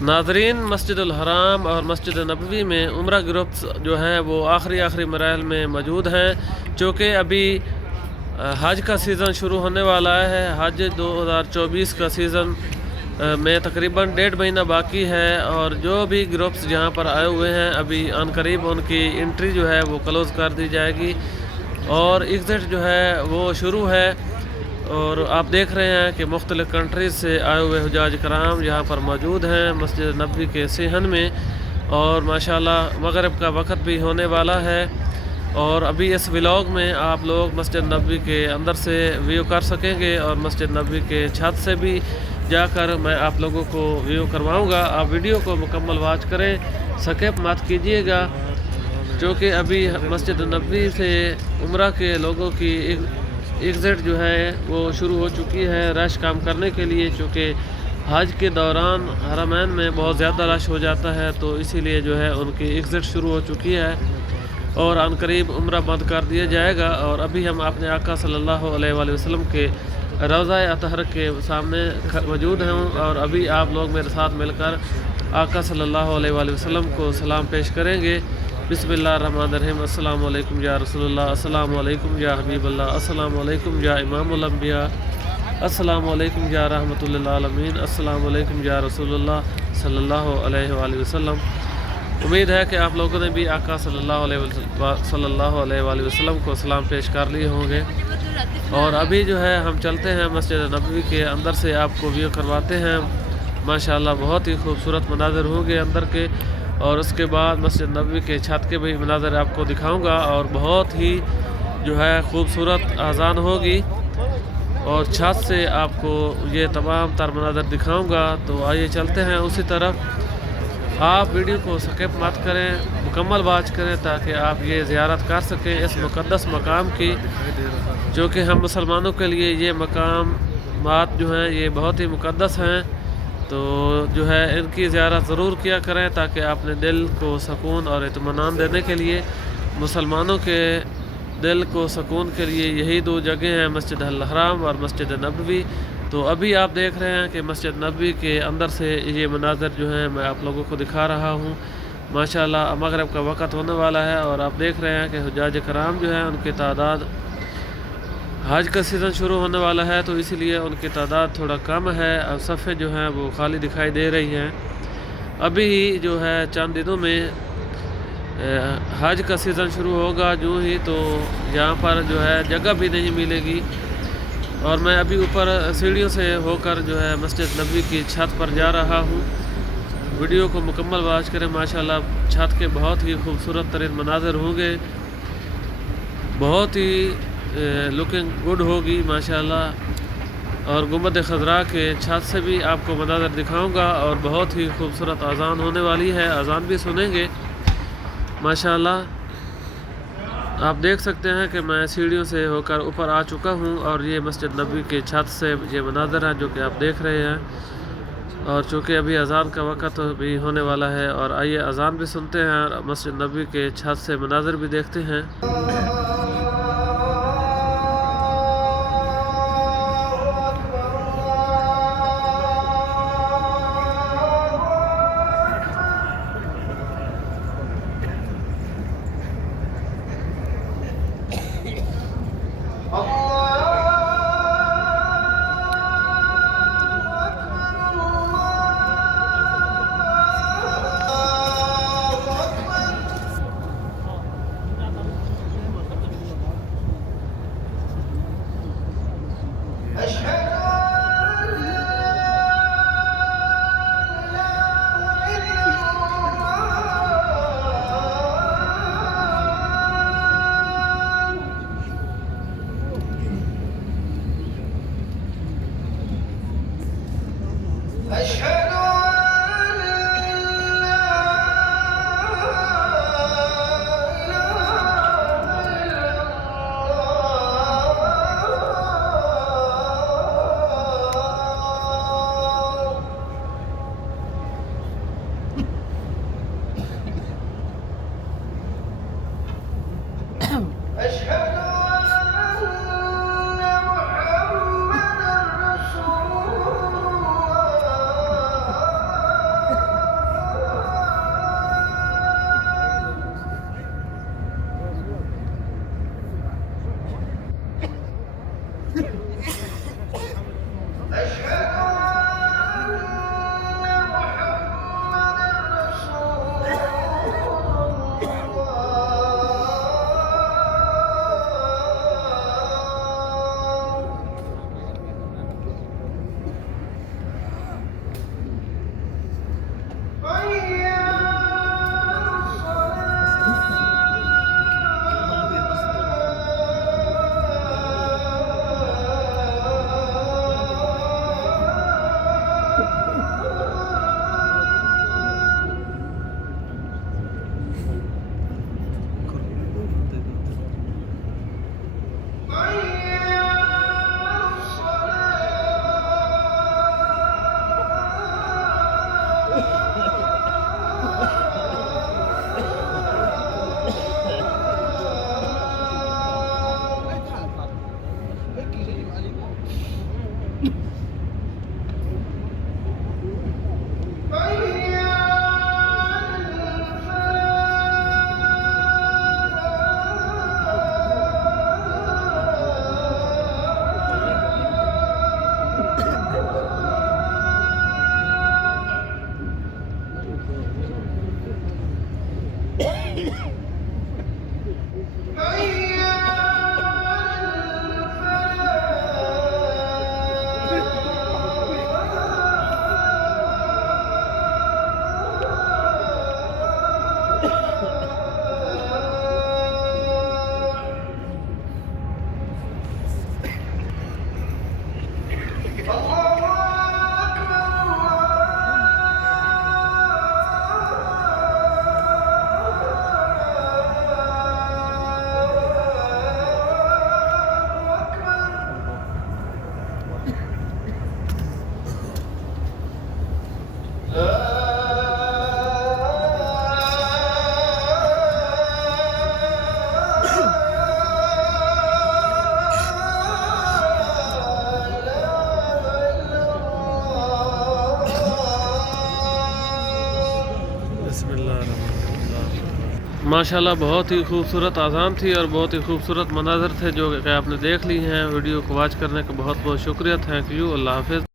ناظرین، مسجد الحرام اور مسجد نبوی میں عمرہ گروپس جو ہیں وہ آخری مراحل میں موجود ہیں، چونکہ ابھی حج کا سیزن شروع ہونے والا ہے۔ حج 2024 کا سیزن میں تقریباً 1.5 مہینہ باقی ہے، اور جو بھی گروپس جہاں پر آئے ہوئے ہیں ابھی عن قریب ان کی انٹری جو ہے وہ کلوز کر دی جائے گی اور ایگزٹ جو ہے وہ شروع ہے۔ اور آپ دیکھ رہے ہیں کہ مختلف کنٹریز سے آئے ہوئے حجاج کرام یہاں پر موجود ہیں مسجد نبوی کے صحن میں، اور ماشاءاللہ مغرب کا وقت بھی ہونے والا ہے۔ اور ابھی اس ولاگ میں آپ لوگ مسجد نبوی کے اندر سے ویو کر سکیں گے، اور مسجد نبوی کے چھت سے بھی جا کر میں آپ لوگوں کو ویو کرواؤں گا۔ آپ ویڈیو کو مکمل واچ کریں، سکپ مت کیجیے گا، چونکہ ابھی مسجد نبوی سے عمرہ کے لوگوں کی ایگزٹ جو ہے وہ شروع ہو چکی ہے رش کام کرنے کے لیے، چونکہ حج کے دوران حرمین میں بہت زیادہ رش ہو جاتا ہے، تو اسی لیے جو ہے ان کی ایگزٹ شروع ہو چکی ہے اور عن قریب عمرہ بند کر دیا جائے گا۔ اور ابھی ہم اپنے آقا صلی اللہ علیہ وآلہ وسلم کے روضہ اطہر کے سامنے موجود ہیں، اور ابھی آپ لوگ میرے ساتھ مل کر آقا صلی اللہ علیہ وآلہ وسلم کو سلام پیش کریں گے۔ بسم اللہ الرحمن الرحیم۔ السلام علیکم یا رسول اللہ، السلام علیکم یا حبیب اللہ، السلام علیکم یا امام الانبیاء، السلام علیکم یا رحمۃ للعالمین، السلام علیکم یا رسول اللہ صلی اللہ علیہ وآلہ وسلم۔ امید ہے کہ آپ لوگوں نے بھی آقا صلی اللہ علیہ وآلہ وسلم کو سلام پیش کر لیے ہوں گے، اور ابھی جو ہے ہم چلتے ہیں مسجد نبوی کے اندر سے آپ کو ویو کرواتے ہیں۔ ماشاءاللہ بہت ہی خوبصورت مناظر ہوں گے اندر کے، اور اس کے بعد مسجد نبوی کے چھت کے بھی مناظر آپ کو دکھاؤں گا، اور بہت ہی جو ہے خوبصورت اذان ہوگی، اور چھت سے آپ کو یہ تمام تر مناظر دکھاؤں گا۔ تو آئیے چلتے ہیں اسی طرف۔ آپ ویڈیو کو سکپ مت کریں، مکمل واچ کریں تاکہ آپ یہ زیارت کر سکیں اس مقدس مقام کی، جو کہ ہم مسلمانوں کے لیے یہ مقامات جو ہیں یہ بہت ہی مقدس ہیں۔ تو جو ہے ان کی زیارت ضرور کیا کریں تاکہ اپنے دل کو سکون اور اطمینان دینے کے لیے، مسلمانوں کے دل کو سکون کے لیے یہی دو جگہیں ہیں، مسجد الحرام اور مسجد نبوی۔ تو ابھی آپ دیکھ رہے ہیں کہ مسجد نبوی کے اندر سے یہ مناظر جو ہیں میں آپ لوگوں کو دکھا رہا ہوں۔ ماشاءاللہ مغرب کا وقت ہونے والا ہے، اور آپ دیکھ رہے ہیں کہ حجاج کرام جو ہیں ان کی تعداد، حج کا سیزن شروع ہونے والا ہے تو اسی لیے ان کی تعداد تھوڑا کم ہے، اور صفیں جو ہیں وہ خالی دکھائی دے رہی ہیں۔ ابھی جو ہے چند دنوں میں حج کا سیزن شروع ہوگا جو ہی، تو یہاں پر جو ہے جگہ بھی نہیں ملے گی، اور میں ابھی اوپر سیڑھیوں سے ہو کر جو ہے مسجد نبوی کی چھت پر جا رہا ہوں۔ ویڈیو کو مکمل واچ کریں، ماشاءاللہ چھت کے بہت ہی خوبصورت ترین مناظر ہوں گے، بہت ہی لکنگ گڈ ہوگی ماشاءاللہ۔ اور گنبد خضراء کے چھت سے بھی آپ کو مناظر دکھاؤں گا، اور بہت ہی خوبصورت اذان ہونے والی ہے، اذان بھی سنیں گے ماشاءاللہ۔ آپ دیکھ سکتے ہیں کہ میں سیڑھیوں سے ہو کر اوپر آ چکا ہوں، اور یہ مسجد نبوی کے چھت سے یہ مناظر ہیں جو کہ آپ دیکھ رہے ہیں، اور چونکہ ابھی اذان کا وقت بھی ہونے والا ہے، اور آئیے اذان بھی سنتے ہیں اور مسجد نبوی کے چھت سے مناظر بھی دیکھتے ہیں۔ ماشاءاللہ بہت ہی خوبصورت اذان تھی اور بہت ہی خوبصورت مناظر تھے جو کہ آپ نے دیکھ لی ہیں۔ ویڈیو کو واچ کرنے کا بہت بہت شکریہ، تھینک یو، اللہ حافظ۔